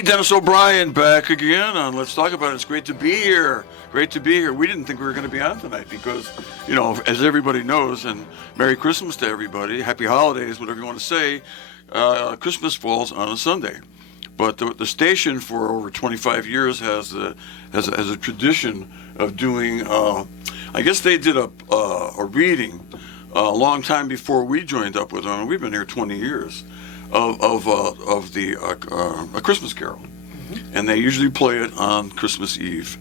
Hey, Dennis O'Brien back again on Let's Talk About It. It's great to be here. Great to be here. We didn't think we were going to be on tonight because, you know, as everybody knows, and Merry Christmas to everybody, Happy Holidays, whatever you want to say, Christmas falls on a Sunday. But the station for over 25 years has a tradition of doing, I guess they did a reading a long time before we joined up with them, and we've been here 20 years. Of the A Christmas Carol, and they usually play it on Christmas Eve.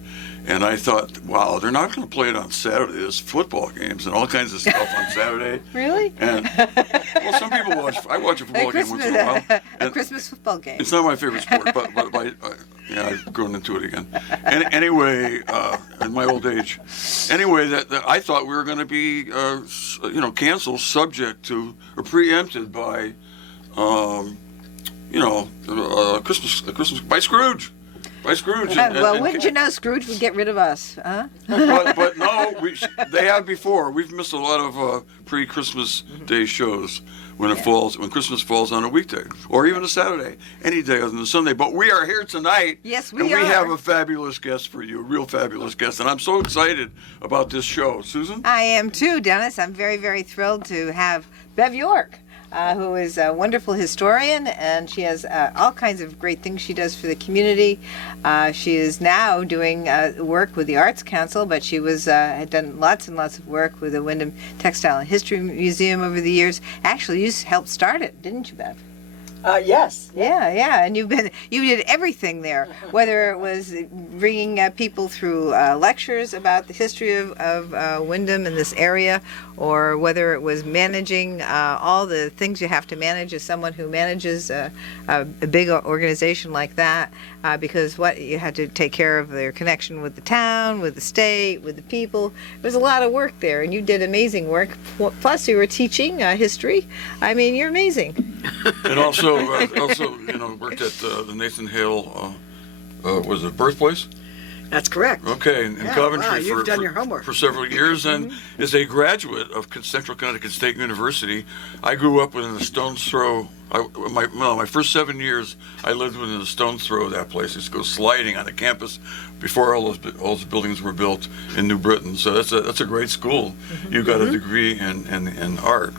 And I thought, wow, they're not going to play it on Saturday. There's football games and all kinds of stuff on Saturday. Really? And well, some people watch. I watch a football game once in a while. A Christmas football game. It's not my favorite sport, but yeah, I've grown into it again. And anyway, in my old age, anyway, that I thought we were going to be, canceled, subject to or preempted by. Christmas by Scrooge. Well, wouldn't you know Scrooge would get rid of us, huh? but no, they have before. We've missed a lot of pre-Christmas Day shows when Christmas falls on a weekday or even a Saturday, any day other than Sunday. But we are here tonight. Yes, we have a fabulous guest for you, a real fabulous guest, and I'm so excited about this show. Susan? I am too, Dennis. I'm very, very thrilled to have Bev York. Who is a wonderful historian, and she has all kinds of great things she does for the community. She is now doing work with the Arts Council, but she had done lots and lots of work with the Windham Textile and History Museum over the years. Actually, you helped start it, didn't you, Bev? Yes. Yeah, and you did everything there, whether it was bringing people through lectures about the history of Windham and this area, or whether it was managing all the things you have to manage as someone who manages a big organization like that, because you had to take care of their connection with the town, with the state, with the people. There's a lot of work there, and you did amazing work. Plus, you were teaching history. I mean, you're amazing. And also, worked at the Nathan Hale, was it Birthplace? That's correct. Okay, in Coventry. Wow, you've done your homework. For several years, and is a graduate of Central Connecticut State University. I grew up within a stone's throw. My first 7 years, I lived within a stone's throw of that place. I used to go sliding on the campus before all those buildings were built in New Britain. So that's a great school. You got a degree in art.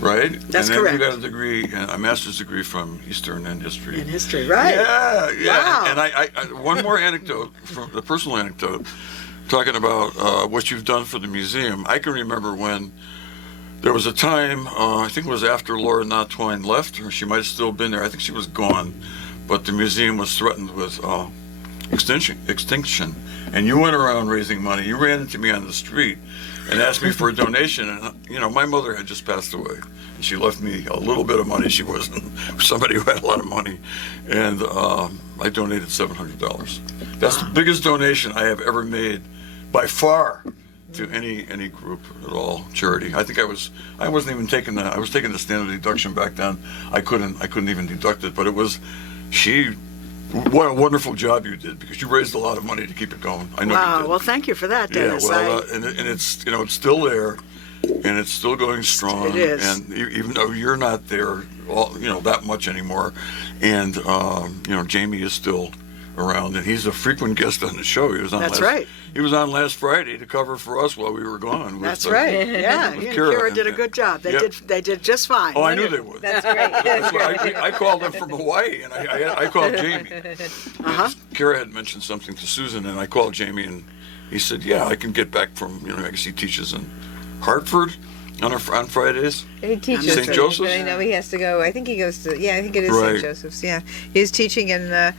Right? That's and then correct. You got a degree, a master's degree from Eastern in history. In history, right? Yeah. Wow. And I one more anecdote, from the personal anecdote, talking about what you've done for the museum. I can remember when there was a time, I think it was after Laura Notwine left, or she might have still been there. I think she was gone, but the museum was threatened with extinction. And you went around raising money. You ran into me on the street and asked me for a donation. And, my mother had just passed away. And she left me a little bit of money. She wasn't somebody who had a lot of money. And I donated $700. That's the biggest donation I have ever made by far to any group at all, charity. I think I wasn't even taking I was taking the standard deduction back then. I couldn't even deduct it, but it was, what a wonderful job you did, because you raised a lot of money to keep it going. I know you Wow. did. Well, thank you for that, Dennis. Yeah, and it's it's still there, and it's still going strong. It is. And even though you're not there, that much anymore, and Jamie is still around, and he's a frequent guest on the show. He was on. That's right. He was on last Friday to cover for us while we were gone. That's right. Yeah, with he and Kira. Kira did a good job. They Yeah. did. They did just fine. Oh, I knew they would. That's great. That's why I called them from Hawaii, and I called Jamie. Kara had mentioned something to Susan, and I called Jamie, and he said, "Yeah, I can get back from I guess he teaches in Hartford on Fridays." He teaches St. Joseph's? But I know he has to go. I think he goes to. Yeah, I think it is Right. St. Joseph's. Yeah, he's teaching, and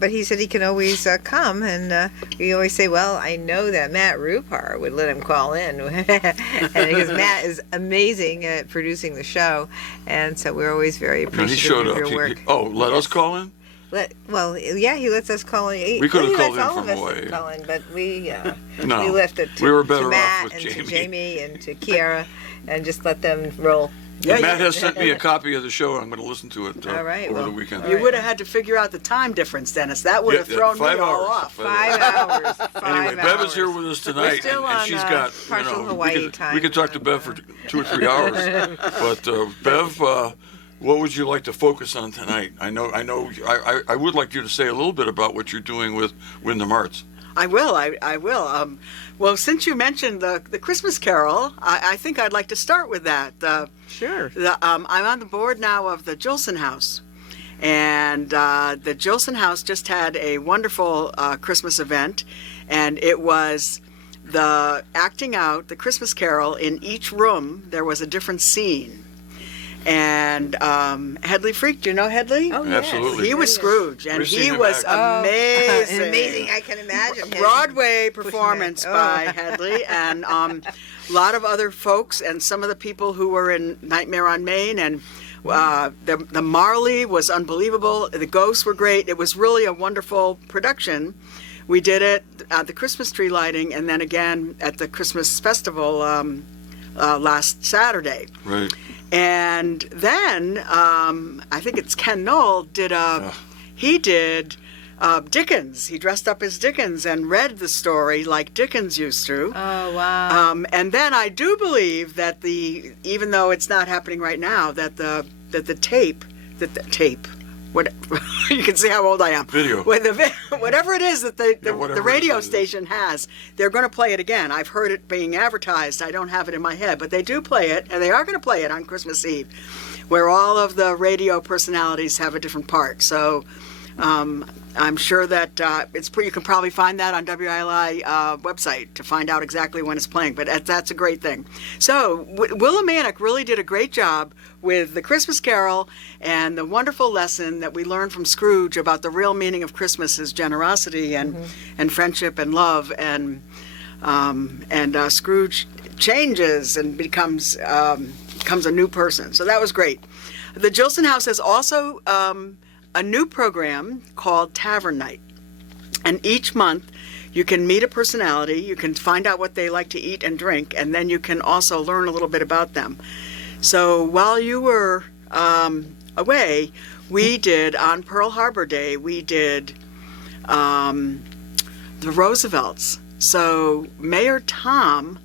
but he said he can always come, and we always say, well, I know that Matt Rupar would let him call in, and because Matt is amazing at producing the show, and so we're always very And he appreciative showed of up. your work. Let us call in? He lets us call in. We could have he called lets in all from of us Hawaii. call in, but we No, left it to, we were better to off Matt with and Jamie. to Jamie and to Kiara, and just let them roll. Yeah, Matt has sent me a copy of the show. I'm going to listen to it All right, over well, the weekend. You would have had to figure out the time difference, Dennis. That would have thrown me 5 all hours. off. 5 hours. 5 Anyway, Bev is here hours. with us tonight, still and on, she's got partial Hawaii time. We could talk to Bev for 2 or 3 hours, but Bev, what would you like to focus on tonight? I would like you to say a little bit about what you're doing with Wyndham Arts. I will. I will. Well, since you mentioned the Christmas Carol, I think I'd like to start with that. Sure. I'm on the board now of the Jolson House. And the Jolson House just had a wonderful Christmas event. And it was the acting out the Christmas Carol. In each room, there was a different scene. And Hedley Freak, do you know Hedley? Oh, yes. Absolutely. He was Scrooge, and We've seen he him was act. amazing. Amazing, I can imagine. him Broadway pushing performance that. by Hedley, and a lot of other folks, and some of the people who were in Nightmare on Main, and the Marley was unbelievable. The ghosts were great. It was really a wonderful production. We did it at the Christmas tree lighting, and then again at the Christmas festival last Saturday. Right. And then I think it's Ken Knoll did Dickens. He dressed up as Dickens and read the story like Dickens used to. Oh, wow. And then I do believe that even though it's not happening right now, that the tape, what you can see how old I am. Video. Whatever it is that the whatever radio it is. station has, they're going to play it again. I've heard it being advertised. I don't have it in my head, but they do play it, and they are going to play it on Christmas Eve, where all of the radio personalities have a different part. So I'm sure that you can probably find that on WILI website to find out exactly when it's playing, but that's a great thing. So Willimantic really did a great job with the Christmas Carol and the wonderful lesson that we learned from Scrooge about the real meaning of Christmas is generosity and friendship and love, and Scrooge changes and becomes a new person. So that was great. The Jolson House has also a new program called Tavern Night. And each month you can meet a personality, you can find out what they like to eat and drink, and then you can also learn a little bit about them. So while you were away, we did, on Pearl Harbor Day, we did the Roosevelts. So Mayor Tom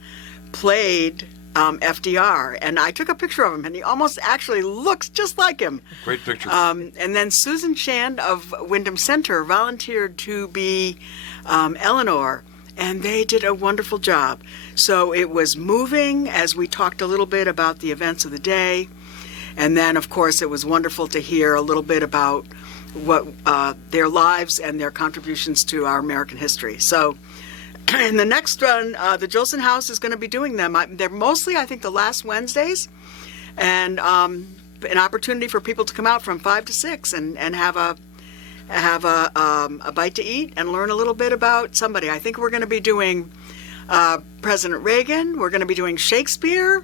played FDR, and I took a picture of him, and he almost actually looks just like him. Great picture. And then Susan Shand of Wyndham Center volunteered to be Eleanor, and they did a wonderful job. So it was moving as we talked a little bit about the events of the day, and then, of course, it was wonderful to hear a little bit about what their lives and their contributions to our American history. So in the next one, the Jolson House is going to be doing them. They're mostly, I think, the last Wednesdays, and an opportunity for people to come out from 5 to 6 and have a bite to eat and learn a little bit about somebody. I think we're going to be doing President Reagan. We're going to be doing Shakespeare.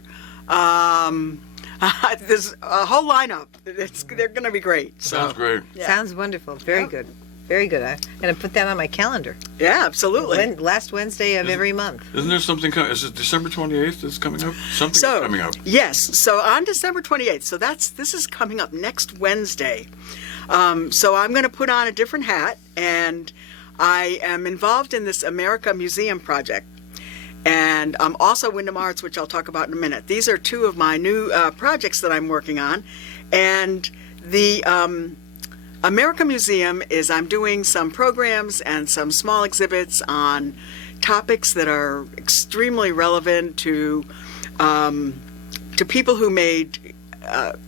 There's a whole lineup. They're going to be great. So. Sounds great. Yeah. Sounds wonderful. Very good. Very good. I'm going to put that on my calendar. Yeah, absolutely. Last Wednesday of every month. Isn't there something coming? Is it December 28th that's coming up? Something's coming up. Yes. So on December 28th. So this is coming up next Wednesday. So I'm going to put on a different hat, and I am involved in this America Museum project, and also Wyndham Arts, which I'll talk about in a minute. These are two of my new projects that I'm working on, and the America Museum is I'm doing some programs and some small exhibits on topics that are extremely relevant to people who made,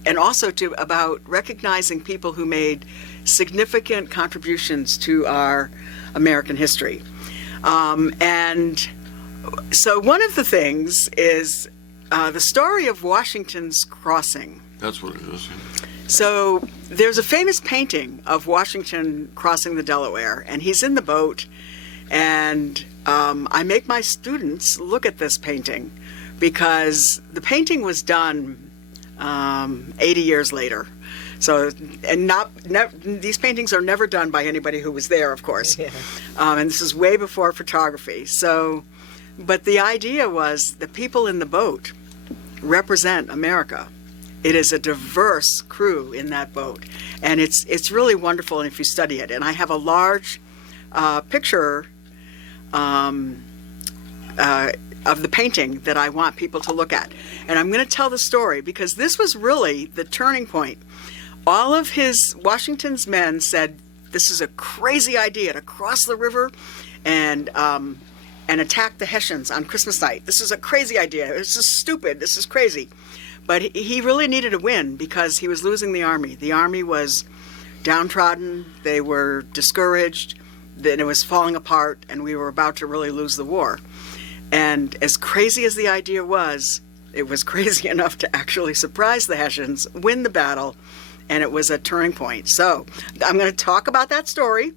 and also about recognizing people who made significant contributions to our American history. And so one of the things is the story of Washington's Crossing. That's what it is. Yeah. So there's a famous painting of Washington crossing the Delaware, and he's in the boat, and I make my students look at this painting because the painting was done 80 years later. So, and these paintings are never done by anybody who was there, of course. Yeah. And this is way before photography. So, but the idea was the people in the boat represent America. It is a diverse crew in that boat, and it's really wonderful if you study it. And I have a large picture of the painting that I want people to look at. And I'm going to tell the story because this was really the turning point. all of Washington's men said, this is a crazy idea to cross the river and attack the Hessians on Christmas night. This is a crazy idea. This is stupid. This is crazy. But he really needed a win because he was losing the army. The army was downtrodden. They were discouraged. Then it was falling apart, and we were about to really lose the war. And as crazy as the idea was, it was crazy enough to actually surprise the Hessians, win the battle, and it was a turning point. So I'm going to talk about that story,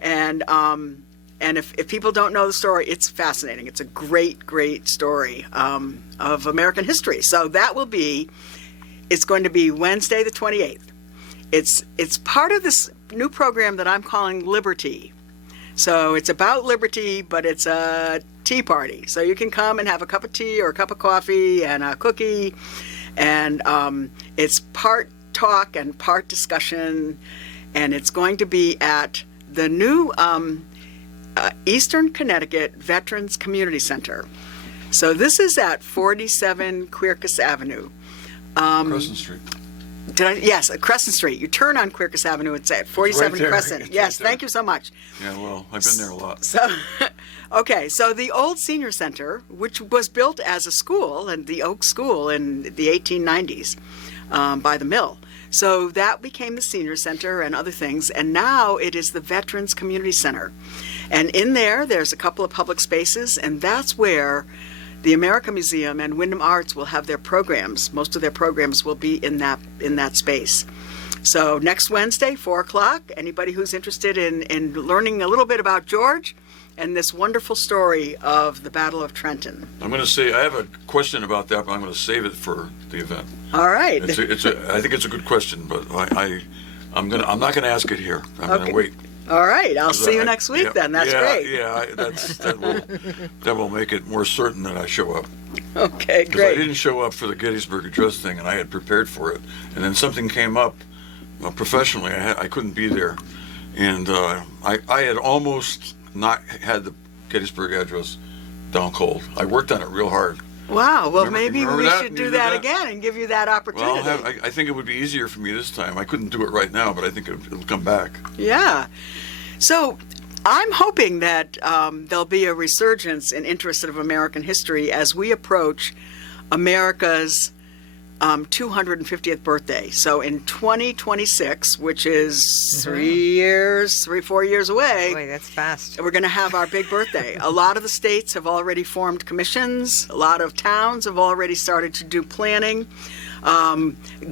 and if people don't know the story, it's fascinating. It's a great, great story of American history. So it's going to be Wednesday the 28th. It's part of this new program that I'm calling Liberty. So it's about liberty, but it's a tea party. So you can come and have a cup of tea or a cup of coffee and a cookie, and it's part talk and part discussion, and it's going to be at the new Eastern Connecticut Veterans Community Center. So this is at 47 Quercus Avenue. Crescent Street. Yes, at Crescent Street. You turn on Quercus Avenue, it's at 47 there. Crescent. It's Yes, right there. thank you so much. Yeah, well, I've been there a lot. So, okay, so the old senior center, which was built as a school, and the Oak School in the 1890s by the mill. So that became the senior center and other things, and now it is the Veterans Community Center. And in there's a couple of public spaces, and that's where the America Museum and Wyndham Arts will have their programs. Most of their programs will be in that space. So next Wednesday, 4 o'clock, anybody who's interested in learning a little bit about George and this wonderful story of the Battle of Trenton. I'm going to say, I have a question about that, but I'm going to save it for the event. All right. I think it's a good question, but I'm not going to ask it here. I'm going Okay. to wait. All right. I'll see you next week then. That's great. Yeah, that will make it more certain that I show up. Okay, Because I great. didn't show up for the Gettysburg Address thing, and I had prepared for it, and then something came up professionally. I couldn't be there, and I had almost not had the Gettysburg Address down cold. I worked on it real hard. Wow. Well, Remember maybe we that? should You do did that that? again and give you that Well, opportunity. I think it would be easier for me this time. I couldn't do it right now, but I think it'll come back. Yeah. So I'm hoping that there'll be a resurgence in interest of American history as we approach America's 250th birthday. So in 2026, which is 4 years away, Boy, that's fast. we're going to have our big birthday. A lot of the states have already formed commissions. A lot of towns have already started to do planning.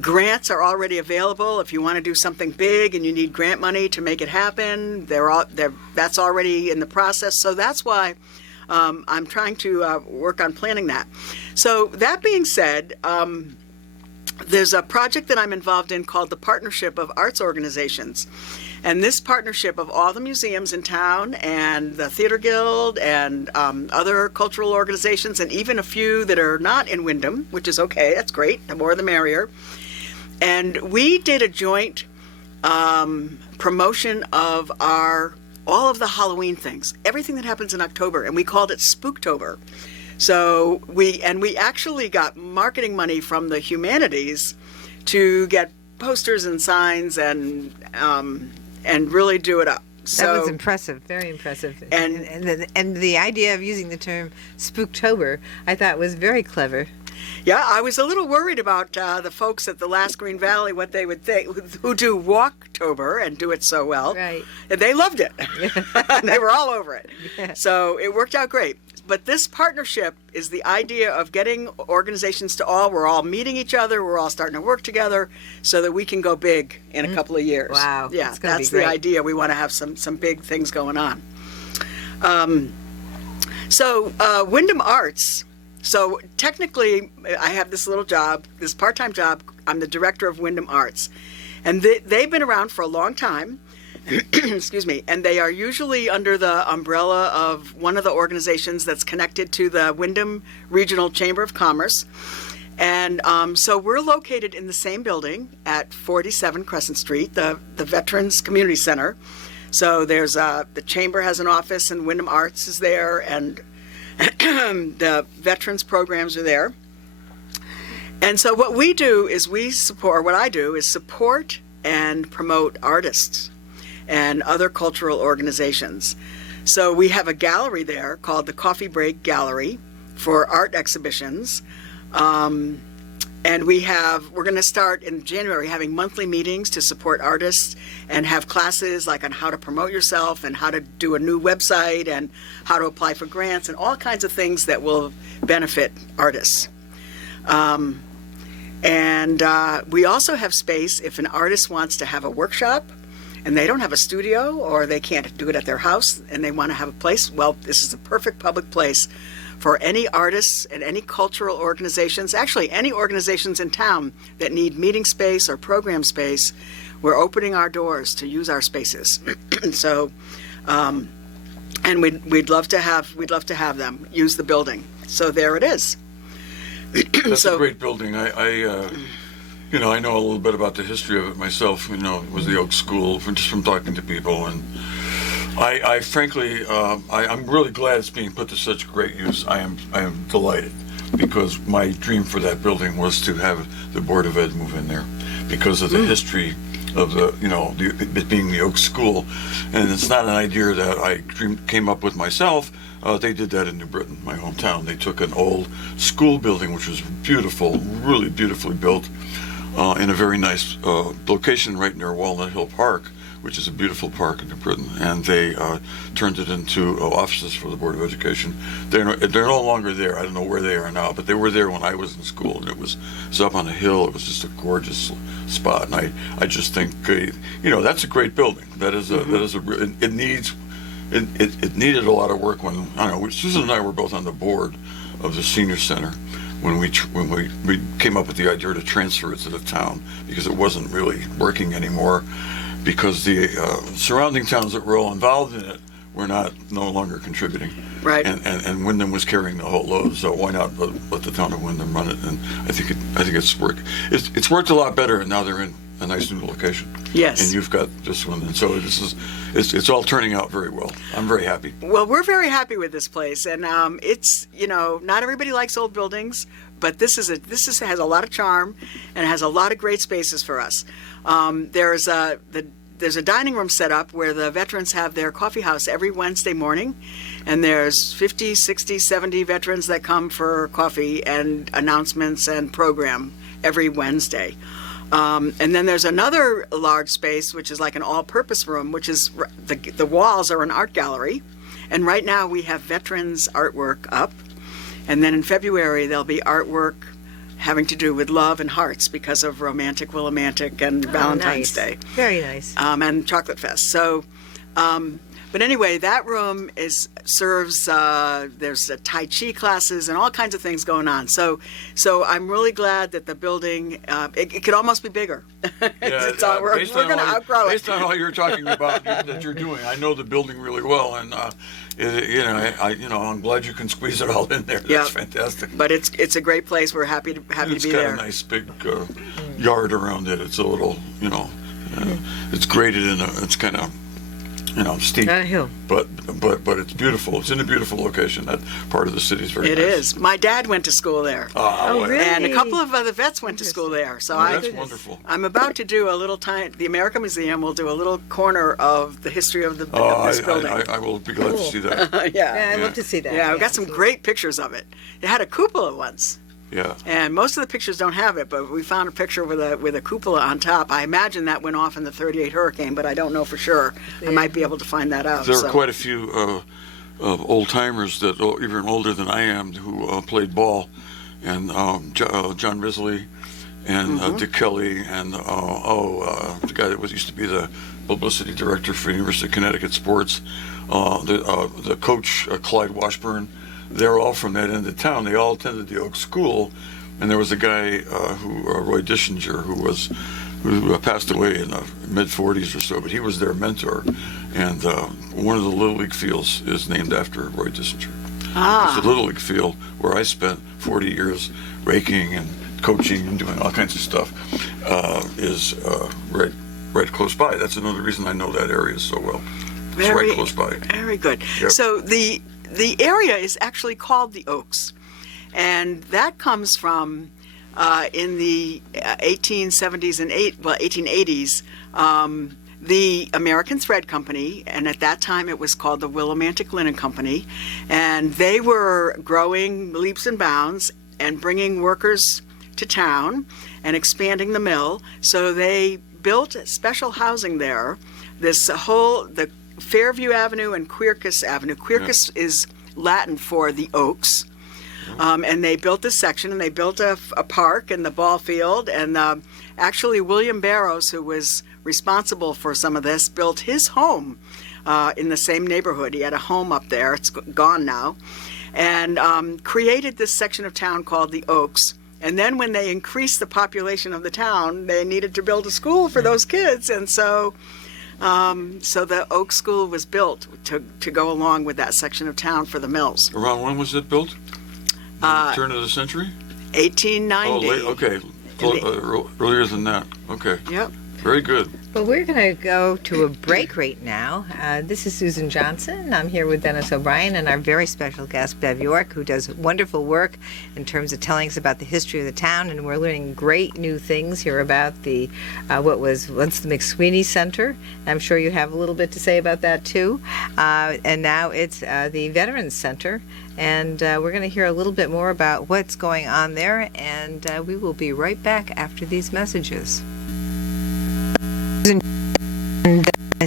Grants are already available. If you want to do something big and you need grant money to make it happen, that's already in the process. So that's why I'm trying to work on planning that. So that being said, there's a project that I'm involved in called the Partnership of Arts Organizations. And this partnership of all the museums in town and the Theater Guild and other cultural organizations, and even a few that are not in Wyndham, which is okay, that's great, the more the merrier. And we did a joint promotion of all of the Halloween things, everything that happens in October, and we called it Spooktober. So we actually got marketing money from the humanities to get posters and signs and really do it up. So That was impressive, very impressive. And- And the idea of using the term Spooktober, I thought was very clever. yeah, I was a little worried about the folks at the Last Green Valley, what they would think, who do Walktober and do it so well. Right. And they loved it. They were all over it. Yeah. So it worked out great. But this partnership is the idea of getting organizations we're all meeting each other, we're all starting to work together so that we can go big in a couple of years. Wow, Yeah, that's gonna be that's the great. idea. We want to have some big things going on. So Wyndham Arts, so technically I have this little job, this part-time job. I'm the director of Wyndham Arts. And they've been around for a long time. Excuse me, and they are usually under the umbrella of one of the organizations that's connected to the Wyndham Regional Chamber of Commerce. And so we're located in the same building at 47 Crescent Street, the Veterans Community Center. So there's the Chamber has an office, and Wyndham Arts is there, and the veterans programs are there. And so what I do is support and promote artists and other cultural organizations. So we have a gallery there called the Coffee Break Gallery for art exhibitions. And we're going to start in January having monthly meetings to support artists and have classes like on how to promote yourself and how to do a new website and how to apply for grants and all kinds of things that will benefit artists. And we also have space if an artist wants to have a workshop and they don't have a studio or they can't do it at their house and they want to have a place. Well, this is the perfect public place for any artists and any cultural organizations, actually any organizations in town that need meeting space or program space. We're opening our doors to use our spaces. So, and we'd love to have them use the building. So there it is. That's a great building. I know a little bit about the history of it myself. It was the Oak School just from talking to people, and I frankly, I'm really glad it's being put to such great use. I am delighted, because my dream for that building was to have the Board of Ed move in there because of the history of it being the Oak School, and it's not an idea that I came up with myself. They did that in New Britain, my hometown. They took an old school building, which was beautiful, really beautifully built, in a very nice location right near Walnut Hill Park, which is a beautiful park in New Britain, and they turned it into offices for the Board of Education. They're no longer there. I don't know where they are now, but they were there when I was in school, and it was up on a hill. It was just a gorgeous spot, and I just think that's a great building. It needed a lot of work when Susan and I were both on the board of the senior center when we came up with the idea to transfer it to the town, because it wasn't really working anymore, because the surrounding towns that were all involved in it were no longer contributing. Right. And Wyndham was carrying the whole load, so why not let the town of Wyndham run it? And I think it's worked. It's worked a lot better, and now they're in a nice new location. Yes. And you've got this one, and so it's all turning out very well. I'm very happy. Well, we're very happy with this place, and it's not everybody likes old buildings, but this has a lot of charm and has a lot of great spaces for us. There's a dining room set up where the veterans have their coffee house every Wednesday morning, and there's 50, 60, 70 veterans that come for coffee and announcements and program every Wednesday. And then there's another large space, which is like an all-purpose room, which is the walls are an art gallery. And right now we have veterans artwork up. And then in February, there'll be artwork having to do with love and hearts because of Romantic Willimantic and Valentine's nice. Day. Very nice. And Chocolate Fest. So, but anyway, that room serves, there's Tai Chi classes and all kinds of things going on. So I'm really glad that the building, it could almost be bigger. We're going to outgrow it. Based on all you're talking about that you're doing, I know the building really well, and I'm glad you can squeeze it all in there. That's fantastic. But it's a great place. We're happy to be there. It's got a nice big yard around it. It's a little, it's graded it's kind of, steep. Hill. But it's beautiful. It's in a beautiful location. That part of the city is very nice. It is. My dad went to school there. Oh, really? And a couple of other vets went to school there. So that's wonderful. I'm about to do a little the American Museum will do a little corner of the history of this building. I will be glad to see that. Yeah, I'd love to see that. Yeah, I've got some great pictures of it. It had a cupola once. Yeah. And most of the pictures don't have it, but we found a picture with a cupola on top. I imagine that went off in the 38 hurricane, but I don't know for sure. Yeah. I might be able to find that out. There are quite a few old timers that even older than I am who played ball, and John Risley and Dick Kelly and the guy that used to be the publicity director for University of Connecticut Sports, the coach Clyde Washburn. They're all from that end of town. They all attended the Oak School, and there was a guy Roy Dischinger, who passed away in the mid-40s or so, but he was their mentor, and one of the Little League fields is named after Roy Dischinger. It's the Little League field where I spent 40 years raking and coaching and doing all kinds of stuff, is right close by. That's another reason I know that area so well. It's right close by. Very good. Yep. So the area is actually called the Oaks, and that comes from in the 1870s and 1880s, the American Thread Company, and at that time it was called the Willimantic Linen Company, and they were growing leaps and bounds and bringing workers to town and expanding the mill. So they built special housing there. The Fairview Avenue and Quercus Avenue. Quercus is Latin for the oaks. And they built this section, and they built a park and the ball field. And actually, William Barrows, who was responsible for some of this, built his home in the same neighborhood. He had a home up there. It's gone now. And created this section of town called the Oaks. And then when they increased the population of the town, they needed to build a school for those kids. And so the Oak School was built to go along with that section of town for the mills. Around when was it built? Turn of the century? 1890. Oh, late, okay. Earlier than that. Okay. Yep. Very good. Well, we're going to go to a break right now. This is Susan Johnson. I'm here with Dennis O'Brien and our very special guest, Bev York, who does wonderful work in terms of telling us about the history of the town. And we're learning great new things here about the what was once the McSweeney Center. I'm sure you have a little bit to say about that, too. And now it's the Veterans Center. And we're going to hear a little bit more about what's going on there. And we will be right back after these messages.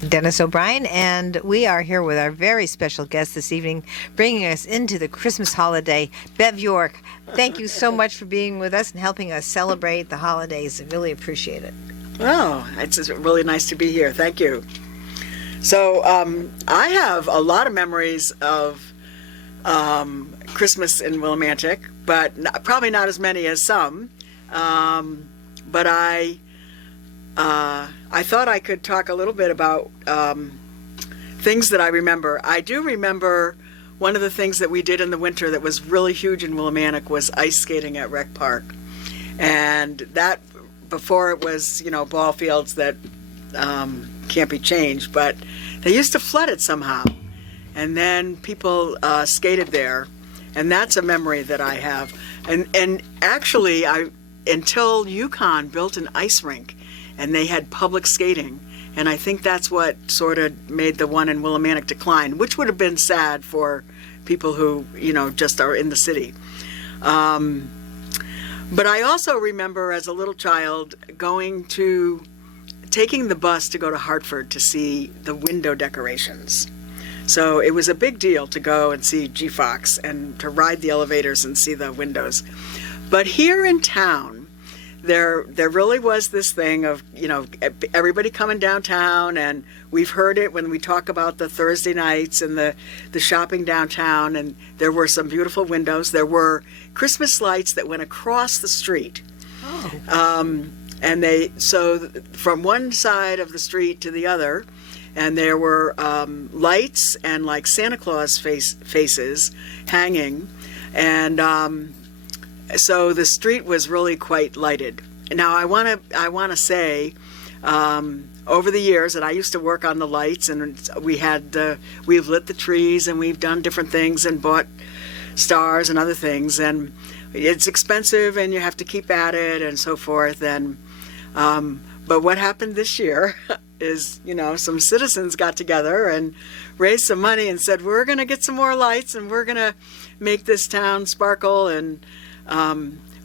Dennis O'Brien, and we are here with our very special guest this evening, bringing us into the Christmas holiday, Bev York. Thank you so much for being with us and helping us celebrate the holidays. I really appreciate it. Oh, it's really nice to be here. Thank you. So I have a lot of memories of Christmas in Willimantic, but probably not as many as some. But I thought I could talk a little bit about things that I remember. I do remember one of the things that we did in the winter that was really huge in Willimantic was ice skating at Rec Park. And that, before it was, ball fields that can't be changed, but they used to flood it somehow. And then people skated there. And that's a memory that I have. And actually, until UConn built an ice rink, and they had public skating. And I think that's what sort of made the one in Willimantic decline, which would have been sad for people who, just are in the city. But I also remember as a little child taking the bus to go to Hartford to see the window decorations. So it was a big deal to go and see GFox and to ride the elevators and see the windows. But here in town, there really was this thing of, everybody coming downtown, and we've heard it when we talk about the Thursday nights and the shopping downtown, and there were some beautiful windows. There were Christmas lights that went across the street. Oh. So from one side of the street to the other, and there were lights and like Santa Claus faces hanging, and so the street was really quite lighted. Now I want to say, over the years, and I used to work on the lights, and we've lit the trees, and we've done different things, and bought stars and other things, and it's expensive, and you have to keep at it, and so forth. And but what happened this year is, some citizens got together and raised some money and said, we're going to get some more lights, and we're going to make this town sparkle, and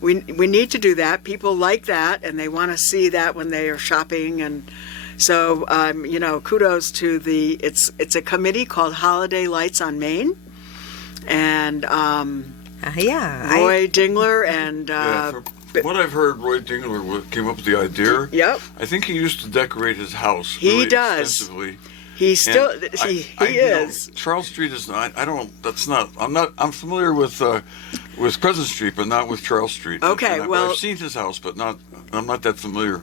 we need to do that. People like that, and they want to see that when they are shopping. And so, kudos to it's a committee called Holiday Lights on Main. And Roy Dingler and... from what I've heard, Roy Dingler came up with the idea. Yep. I think he used to decorate his house really extensively. He still he is. Charles Street is not. I don't. That's not. I'm familiar with Crescent Street, but not with Charles Street. Okay, well, I've seen his house, but not. I'm not that familiar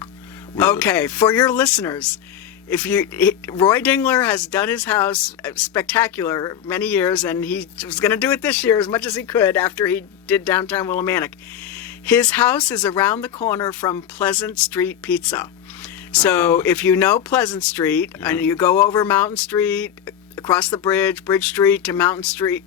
with Okay, for your listeners, Roy Dingler has done his house spectacular many years, and he was going to do it this year as much as he could after he did downtown Willimantic. His house is around the corner from Pleasant Street Pizza. So if you know Pleasant Street, and you go over Mountain Street, across the Bridge Street to Mountain Street,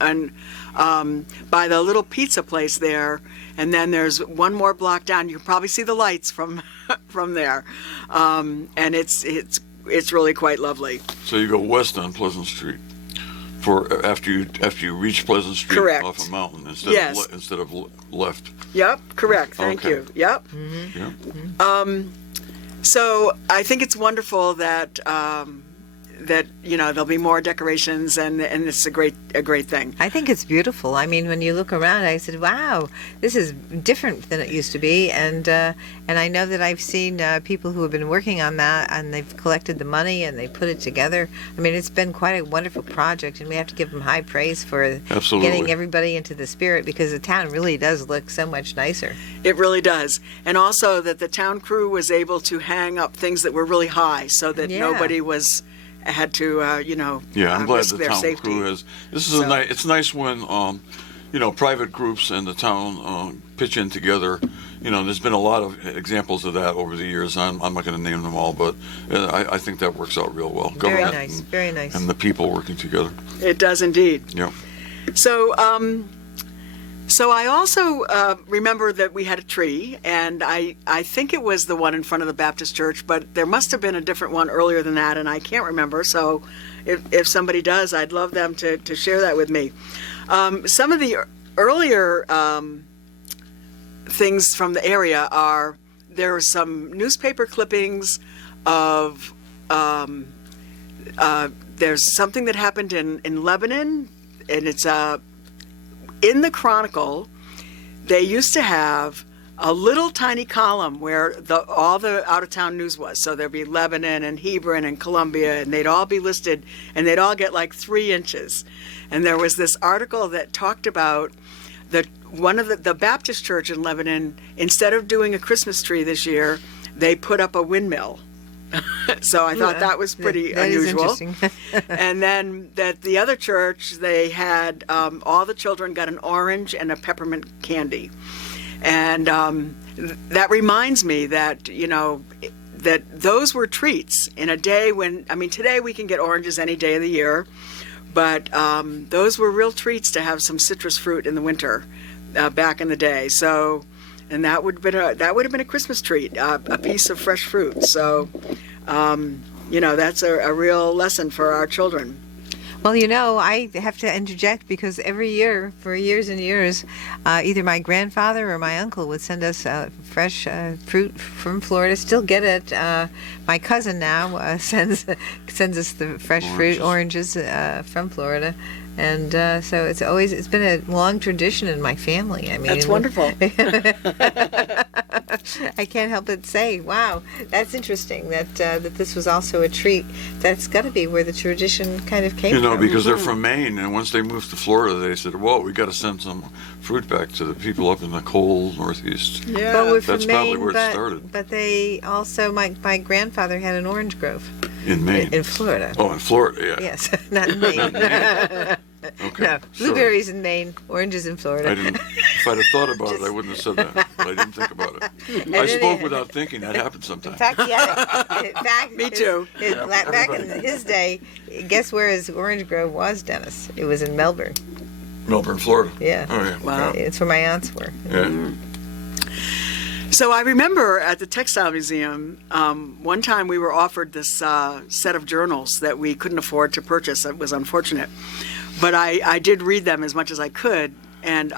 by the little pizza place there, and then there's one more block down. You can probably see the lights from from there, and it's really quite lovely. So you go west on Pleasant Street for after you reach Pleasant Street Correct. off a mountain instead Yes. of left. Yep, correct. Thank Okay. you. Yep. Yeah. So I think it's wonderful that that there'll be more decorations, and it's a great thing. I think it's beautiful. I mean, when you look around, I said, "Wow, this is different than it used to be." And I know that I've seen people who have been working on that, and they've collected the money and they put it together. I mean, it's been quite a wonderful project, and we have to give them high praise for Absolutely. getting everybody into the spirit, because the town really does look so much nicer. It really does, and also that the town crew was able to hang up things that were really high, so that Yeah. nobody had to Yeah, I'm glad risk the their town safety. crew has. This is So- a nice. It's nice when private groups and the town pitch in together. There's been a lot of examples of that over the years. I'm not going to name them all, but I think that works out real well. Very Government nice, and, very nice. and the people working together. It does indeed. Yeah. So, so I also remember that we had a tree, and I think it was the one in front of the Baptist church, but there must have been a different one earlier than that, and I can't remember. So, if somebody does, I'd love them to share that with me. Some of the earlier things from the area are, there are some newspaper clippings of there's something that happened in Lebanon, and it's in the Chronicle. They used to have a little tiny column where all the out-of-town news was. So there'd be Lebanon and Hebron and Columbia, and they'd all be listed, and they'd all get like 3 inches. And there was this article that talked about one of the Baptist church in Lebanon, instead of doing a Christmas tree this year, they put up a windmill. So I thought that was pretty That is unusual. interesting. And then that the other church, they had all the children got an orange and a peppermint candy. And that reminds me that, that those were treats in a day when, today we can get oranges any day of the year, but those were real treats to have some citrus fruit in the winter back in the day. So, and that would have been a Christmas treat, a piece of fresh fruit. So, that's a real lesson for our children. Well, I have to interject, because every year, for years and years, either my grandfather or my uncle would send us fresh fruit from Florida. Still get it. My cousin now sends us the fresh fruit, oranges from Florida. And so it's been a long tradition in my family. That's wonderful. I can't help but say, wow, that's interesting that this was also a treat. That's got to be where the tradition kind of came from. Because they're from Maine, and once they moved to Florida, they said, "Whoa, we got to send some fruit back to the people up in the cold Northeast." Yeah. But we're That's from probably Maine, where it but, started. But they also, my grandfather had an orange grove In Maine. in Florida. Oh, in Florida, yeah. Yes, not in Maine. Okay. No, blueberries in Maine, oranges in Florida. I didn't. If I'd have thought about it, I wouldn't have said that. But I didn't think about it. I spoke without thinking. That happens In sometimes. fact, Me too. Back in his day, guess where his orange grove was, Dennis? It was in Melbourne. Melbourne, Florida. Yeah. Oh yeah. Wow. It's where my aunts were. Yeah. So I remember at the Textile Museum, one time we were offered this set of journals that we couldn't afford to purchase. It was unfortunate. But I did read them as much as I could. And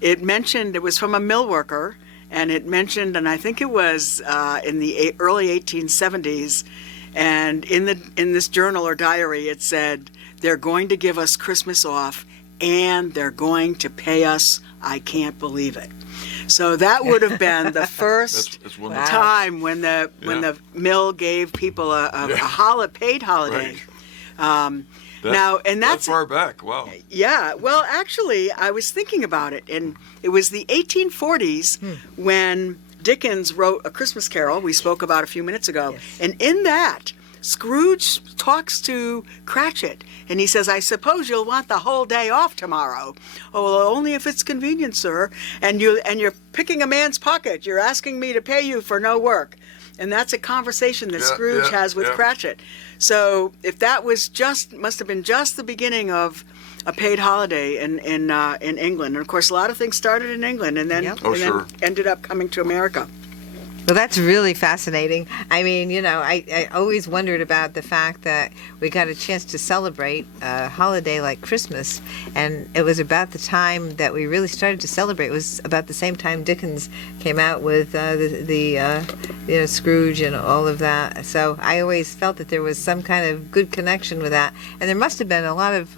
it mentioned, it was from a mill worker, and it mentioned, and I think it was in the early 1870s, and in this journal or diary it said, they're going to give us Christmas off, and they're going to pay us, I can't believe it. So that would have been the first That's wonderful. time when the mill gave people a paid holiday. Right. That's far back. Wow. Yeah, well, actually, I was thinking about it, and it was the 1840s when Dickens wrote A Christmas Carol, we spoke about a few minutes ago, Yes. and in that, Scrooge talks to Cratchit, and he says, I suppose you'll want the whole day off tomorrow. Oh, well, only if it's convenient, sir. And you're picking a man's pocket. You're asking me to pay you for no work. And that's a conversation that Scrooge has with Cratchit. So if that was must have been just the beginning of a paid holiday in England. And of course, a lot of things started in England and then, Yep. Oh, and then sure. ended up coming to America. Well, that's really fascinating. I mean, I always wondered about the fact that we got a chance to celebrate a holiday like Christmas, and it was about the time that we really started to celebrate. It was about the same time Dickens came out with the Scrooge and all of that. So I always felt that there was some kind of good connection with that, and there must have been a lot of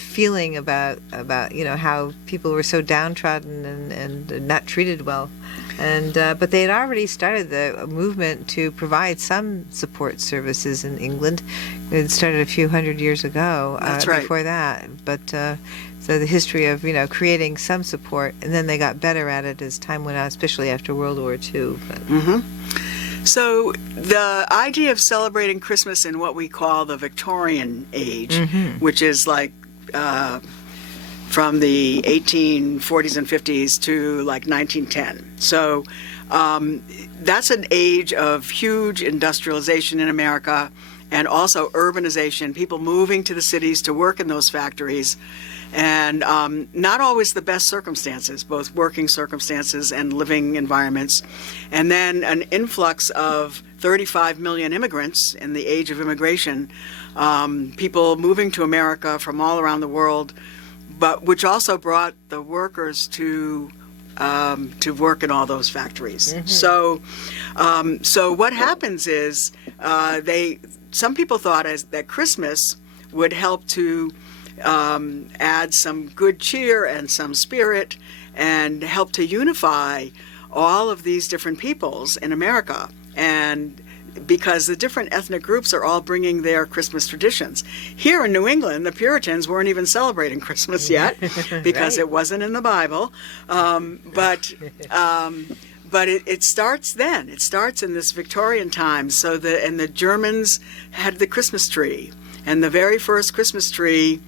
feeling about how people were so downtrodden and not treated well. And but they had already started the movement to provide some support services in England. It started a few hundred years ago. That's right. Before that, but so the history of creating some support, and then they got better at it as time went on, especially after World War II. But, So the idea of celebrating Christmas in what we call the Victorian age, which is like from the 1840s and 50s to like 1910. So that's an age of huge industrialization in America and also urbanization, people moving to the cities to work in those factories. And not always the best circumstances, both working circumstances and living environments. And then an influx of 35 million immigrants in the age of immigration, people moving to America from all around the world, but which also brought the workers to work in all those factories. So what happens is some people thought that Christmas would help to add some good cheer and some spirit and help to unify all of these different peoples in America. And because the different ethnic groups are all bringing their Christmas traditions. Here in New England, the Puritans weren't even celebrating Christmas yet because Right. it wasn't in the Bible. But it starts then. It starts in this Victorian time. So the Germans had the Christmas tree, and the very first Christmas tree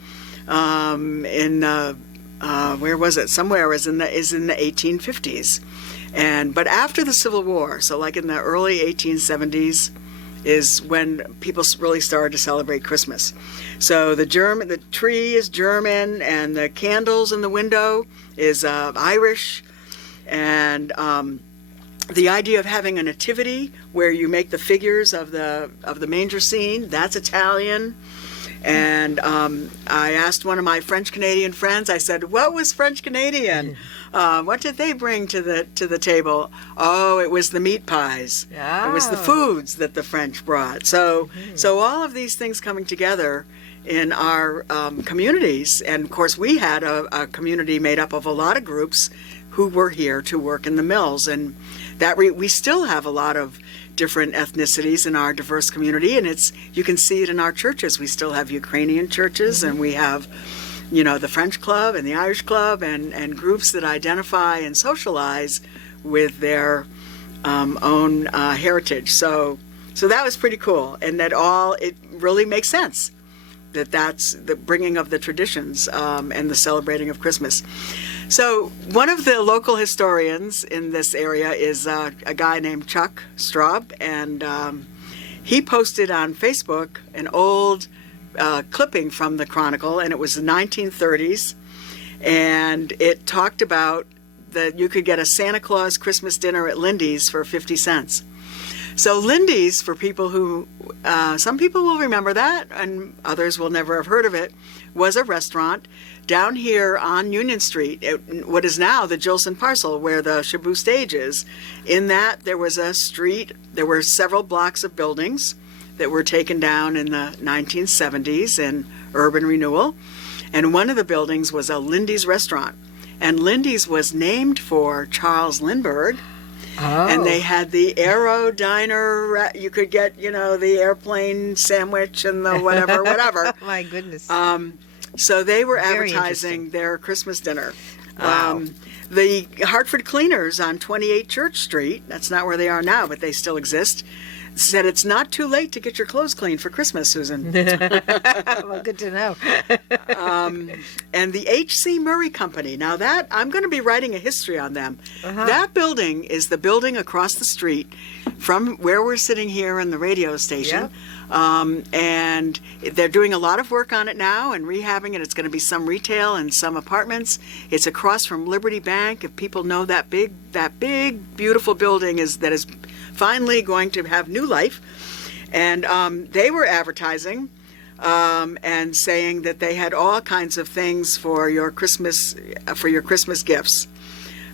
where was it? Somewhere is in the 1850s. But after the Civil War, so like in the early 1870s, is when people really started to celebrate Christmas. So the tree is German, and the candles in the window is Irish, and the idea of having a nativity where you make the figures of the manger scene, that's Italian. And I asked one of my French Canadian friends, I said, what was French Canadian? What did they bring to the table? Oh, it was the meat pies. It was the foods that the French brought. So all of these things coming together in our communities. And of course, we had a community made up of a lot of groups who were here to work in the mills. And that we still have a lot of different ethnicities in our diverse community, and you can see it in our churches. We still have Ukrainian churches, and we have, the French Club and the Irish Club, and groups that identify and socialize with their own heritage. So that was pretty cool, and it really makes sense that's the bringing of the traditions and the celebrating of Christmas. So one of the local historians in this area is a guy named Chuck Straub, and he posted on Facebook an old clipping from the Chronicle, and it was the 1930s, and it talked about that you could get a Santa Claus Christmas dinner at Lindy's for 50 cents. So Lindy's, for people who, some people will remember that, and others will never have heard of it, was a restaurant down here on Union Street, what is now the Jolson Parcel, where the Shaboo stage is. In that, there was a street, there were several blocks of buildings that were taken down in the 1970s in urban renewal. And one of the buildings was a Lindy's restaurant. And Lindy's was named for Charles Lindbergh. Oh. And they had the Aero Diner. You could get, the airplane sandwich and the whatever. My goodness. So they were Very advertising their Christmas dinner. Wow. The Hartford Cleaners on 28 Church Street, that's not where they are now, but they still exist, said it's not too late to get your clothes cleaned for Christmas, Susan. Well, good to know. And the H.C. Murray Company. Now that, I'm going to be writing a history on them. That building is the building across the street from where we're sitting here in the radio station. And they're doing a lot of work on it now and rehabbing it. It's going to be some retail and some apartments. It's across from Liberty Bank. If people know that big, beautiful building is finally going to have new life. And they were advertising and saying that they had all kinds of things for your Christmas gifts.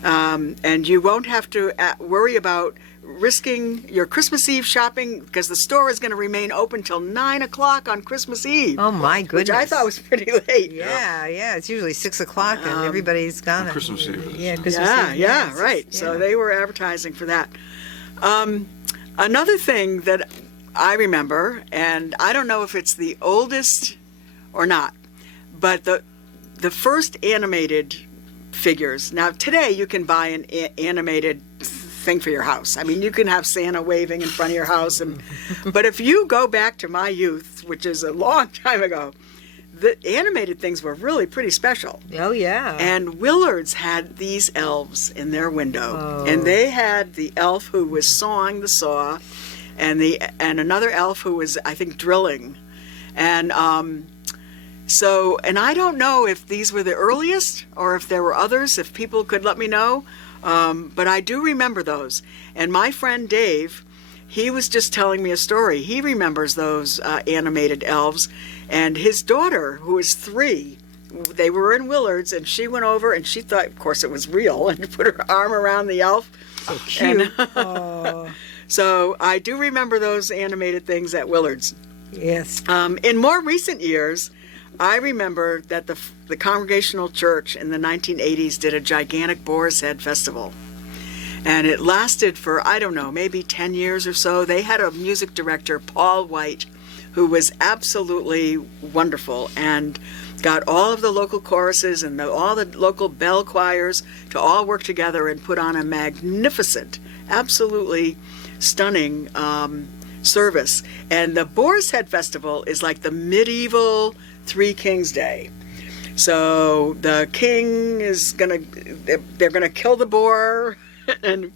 And you won't have to worry about risking your Christmas Eve shopping because the store is going to remain open till 9 o'clock on Christmas Eve. Oh my goodness! Which I thought was pretty late. Yeah. It's usually 6 o'clock and everybody's gone. On Christmas Eve. Yeah, Christmas Eve. Yeah, right. So they were advertising for that. Another thing that I remember, and I don't know if it's the oldest or not, but the first animated figures. Now today you can buy an animated thing for your house. I mean, you can have Santa waving in front of your house, but if you go back to my youth, which is a long time ago, the animated things were really pretty special. Oh yeah. And Willard's had these elves in their window, and they had the elf who was sawing the saw, and another elf who was, I think, drilling, and and I don't know if these were the earliest or if there were others. If people could let me know. But I do remember those. And my friend Dave, he was just telling me a story. He remembers those animated elves. And his daughter, who is 3, they were in Willard's, and she went over and she thought, of course, it was real, and put her arm around the elf. So cute. So I do remember those animated things at Willard's. Yes. In more recent years, I remember that the Congregational Church in the 1980s did a gigantic Boar's Head Festival. And it lasted for, I don't know, maybe 10 years or so. They had a music director, Paul White, who was absolutely wonderful and got all of the local choruses and all the local bell choirs to all work together and put on a magnificent, absolutely stunning service. And the Boar's Head Festival is like the medieval Three Kings Day. So the king is they're gonna kill the boar, and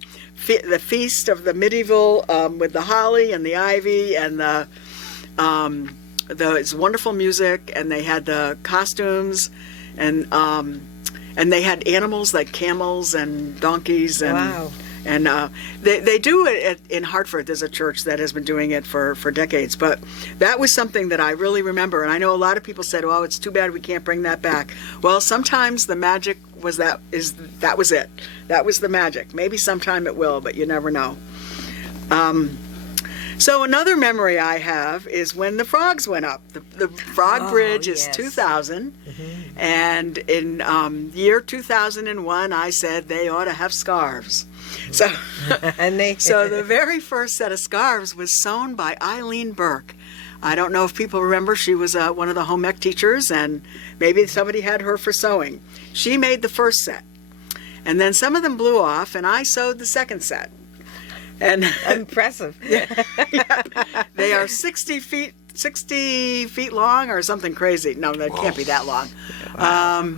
the feast of the medieval with the holly and the ivy and it's wonderful music, and they had the costumes, and they had animals like camels and donkeys and. Wow. And they do it in Hartford. There's a church that has been doing it for decades. But that was something that I really remember. And I know a lot of people said, "Oh, it's too bad we can't bring that back." Well, sometimes the magic was that was it. That was the magic. Maybe sometime it will, but you never know. So another memory I have is when the frogs went up. The Frog Bridge is 2000. Mm-hmm. And in year 2001, I said they ought to have scarves. So, so the very first set of scarves was sewn by Eileen Burke. I don't know if people remember, she was one of the home ec teachers, and maybe somebody had her for sewing. She made the first set. And then some of them blew off, and I sewed the second set. And impressive. Yeah. They are 60 feet long or something crazy. No, they can't be that long. Wow.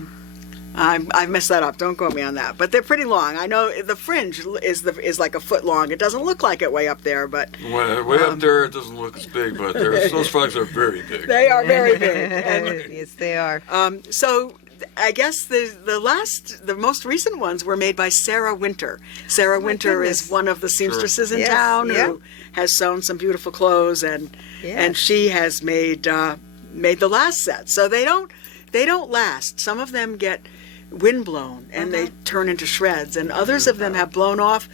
I messed that up. Don't quote me on that. But they're pretty long. I know the fringe is like a foot long. It doesn't look like it way up there, but way up there it doesn't look as big. But those frogs are very big. They are very big. And, yes, they are. So I guess the most recent ones were made by Sarah Winter. Sarah Winter is one of the seamstresses in town who has sewn some beautiful clothes, and she has made the last set. So they don't last. Some of them get windblown and they turn into shreds, and others of them have blown off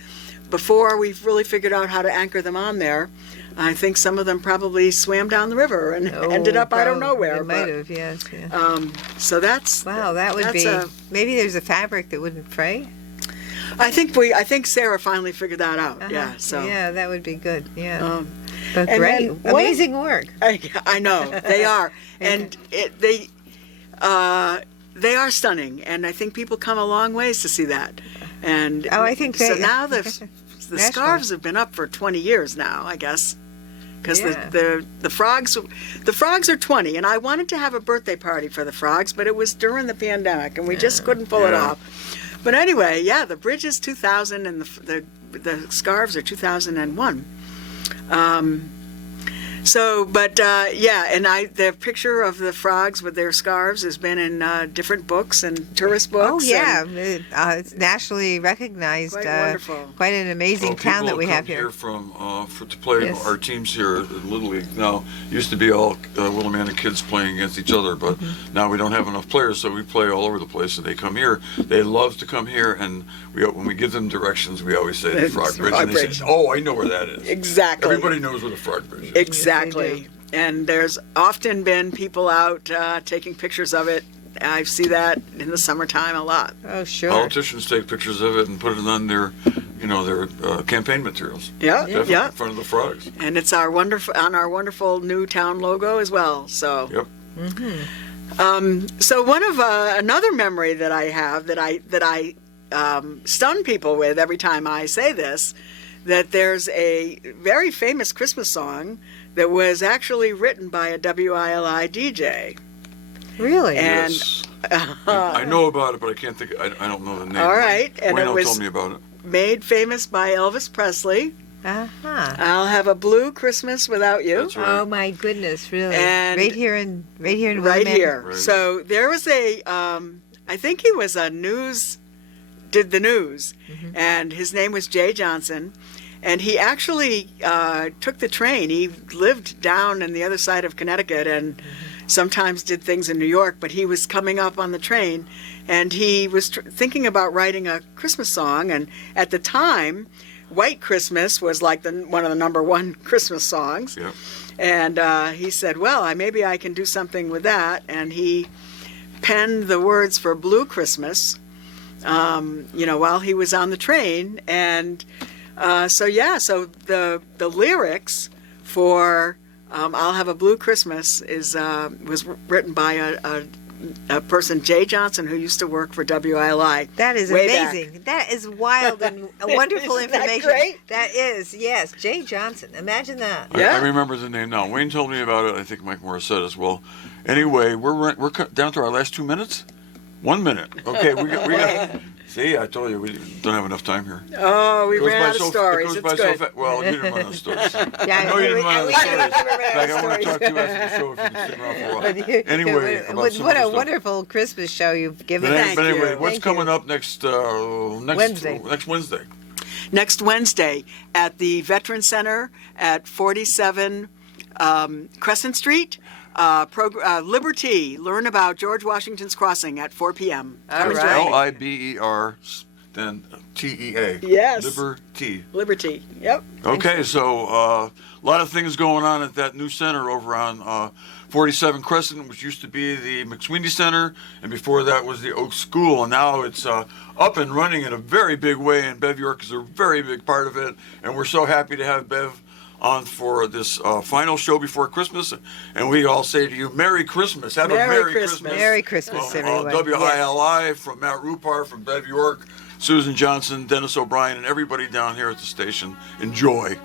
before we've really figured out how to anchor them on there. I think some of them probably swam down the river and ended up I don't know where. They might have, yes. Yeah. So that's that would be maybe there's a fabric that wouldn't fray. I think Sarah finally figured that out. Yeah. So yeah, that would be good. Yeah. But and great, amazing work. I know they are, and they are stunning, and I think people come a long ways to see that. And I think so now the scarves have been up for 20 years now, I guess, because the frogs are 20, and I wanted to have a birthday party for the frogs, but it was during the pandemic, and we just couldn't pull it off. But anyway, the bridge is 2000, and the the scarves are 2001. The picture of the frogs with their scarves has been in different books and tourist books. Oh yeah, and it's nationally recognized. Quite wonderful. Quite an amazing town that we have here. From to play Yes. our teams here at Little League. Now, used to be all Willimantic kids playing against each other, but now we don't have enough players, so we play all over the place. And they come here. They love to come here, and when we give them directions, we always say the It's Frog Bridge. Frog And they Bridge. say, "Oh, I know where that is." Exactly. Everybody knows where the Frog Bridge is. Exactly. And there's often been people out taking pictures of it. I see that in the summertime a lot. Oh sure. Politicians take pictures of it and put it on their campaign materials. Yeah, Definitely yeah. in front of the frogs. And it's our wonderful new town logo as well. So, Yep. so one of another memory that I have that I stun people with every time I say this, that there's a very famous Christmas song that was actually written by a WILI DJ. Really? And Yes. I know about it, but I can't think. I don't know the name. All right, and Wayno it was- told me about it. made famous by Elvis Presley. Uh-huh. I'll have a blue Christmas without you. That's right. Oh my goodness, really? And- right here in Right Willimantic? here. Right. So there was I think he was did the news, and his name was Jay Johnson, and he actually took the train. He lived down on the other side of Connecticut and sometimes did things in New York, but he was coming up on the train, and he was thinking about writing a Christmas song, and at the time, White Christmas was like one of the number one Christmas songs. Yep. And he said, well, maybe I can do something with that. And he penned the words for Blue Christmas, while he was on the train. And so the lyrics for I'll Have a Blue Christmas was written by a person, Jay Johnson, who used to work for WILI. That is way back. amazing. That is wild and wonderful Isn't that information. great? That is, yes. Jay Johnson. Imagine that. Yeah. I remember the name now. Wayne told me about it. I think Mike Morris said as well. Anyway, we're down to our last 2 minutes. 1 minute. Okay, we got. See, I told you we don't have enough time here. Oh, we It goes ran by out of so- stories. It goes It's by good. so fast. Well, you didn't run out of stories. Yeah, I know you didn't run out of we stories. In never ran out fact, of I want to stories. talk to you after the show if you can stick around for a while. Anyway, about what some a other stuff. wonderful Christmas show you've given But, us. Thank anyway, you. what's Thank coming you. up next Wednesday. Next Wednesday? Next Wednesday at the Veteran Center at 47 Crescent Street. Liberty. Learn about George Washington's Crossing at 4 p.m. All Come and right. join me. LIBER, then TEA. Yes. Liberty. Liberty. Yep. Okay, so a lot of things going on at that new center over on 47 Crescent, which used to be the McSweeney Center, and before that was the Oak School, and now it's up and running in a very big way, and Bev York is a very big part of it, and we're so happy to have Bev on for this final show before Christmas, and we all say to you, Merry Christmas. Have a Merry Merry Christmas. Christmas. Merry Christmas, From, everyone. WILI, from Matt Rupar, from Bev York, Susan Johnson, Dennis O'Brien, and everybody down here at the station. Enjoy.